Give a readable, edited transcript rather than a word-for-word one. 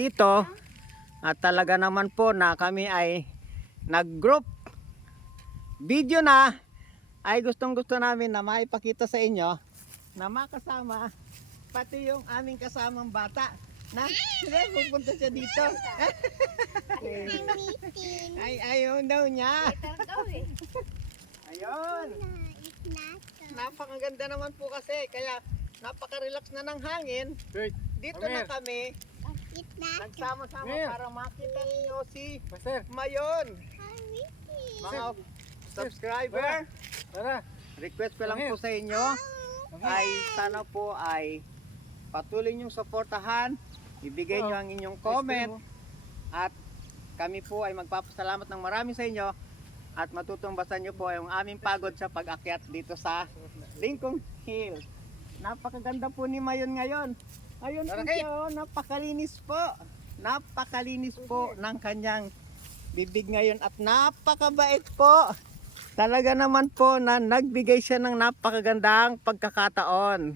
dito. At talaga naman po na kami ay nag-group video na, ay gustong gusto namin na maipakita sa inyo na makasama pati yung aming kasamang bata na sila pupunta siya dito. Ay ayaw daw niya. Ayun. Napakaganda naman po kasi kaya napaka-relax na ng hangin. Dito na kami nagsama-sama para makita niyo si Mayon. Mga subscriber, request ko lang po sa inyo ay sana po ay patuloy niyong suportahan, ibigay niyo ang inyong comment at kami po ay magpapasalamat ng marami sa inyo at matutumbasan niyo po yung aming pagod sa pag-akyat dito sa Lingkong Hill. Napakaganda po ni Mayon ngayon. Ayun po siya, oh, napakalinis po. Napakalinis po ng kanyang bibig ngayon at napakabait po. Talaga naman po na nagbigay siya ng napakagandang pagkakataon.